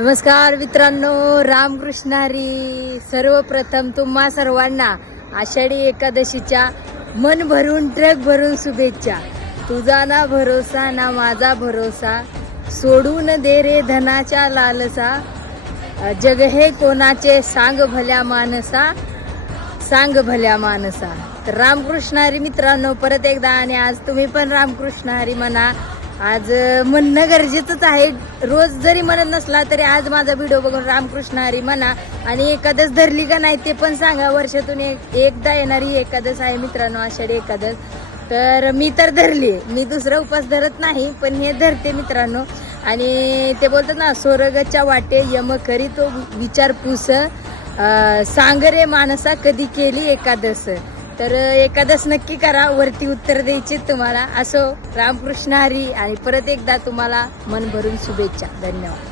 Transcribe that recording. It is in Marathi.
नमस्कार मित्रांनो, रामकृष्ण हरी. सर्वप्रथम तुम्हा सर्वांना आषाढी एकादशीच्या मन भरून ट्रक भरून शुभेच्छा. तुझा ना भरोसा ना माझा भरोसा, सोडून दे रे धनाच्या लालसा, जग हे कोणाचे सांग भल्या मानसा, सांग भल्या मानसा. तर रामकृष्ण हरी मित्रांनो, परत एकदा. आणि आज तुम्ही पण रामकृष्ण हरी म्हणा. आज म्हणणं गरजेचंच आहे. रोज जरी म्हणत नसला तरी आज माझा व्हिडिओ बघून रामकृष्ण हरी म्हणा. आणि एकादश धरली का नाही ते पण सांगा. वर्षातून एकदा येणारी एकादश आहे मित्रांनो, आषाढी एकादश. तर मी तर धरली, मी दुसरा उपास धरत नाही, पण हे धरते मित्रांनो. आणि ते बोलतात ना, स्वर्गाच्या वाटे यम करी तो विचारपूस, सांग रे माणसा कधी केली एकादश. तर एकादश नक्की करा, वरती उत्तर द्यायचे तुम्हाला. असो, रामकृष्ण हरी. आणि परत एकदा तुम्हाला मन भरून शुभेच्छा. धन्यवाद.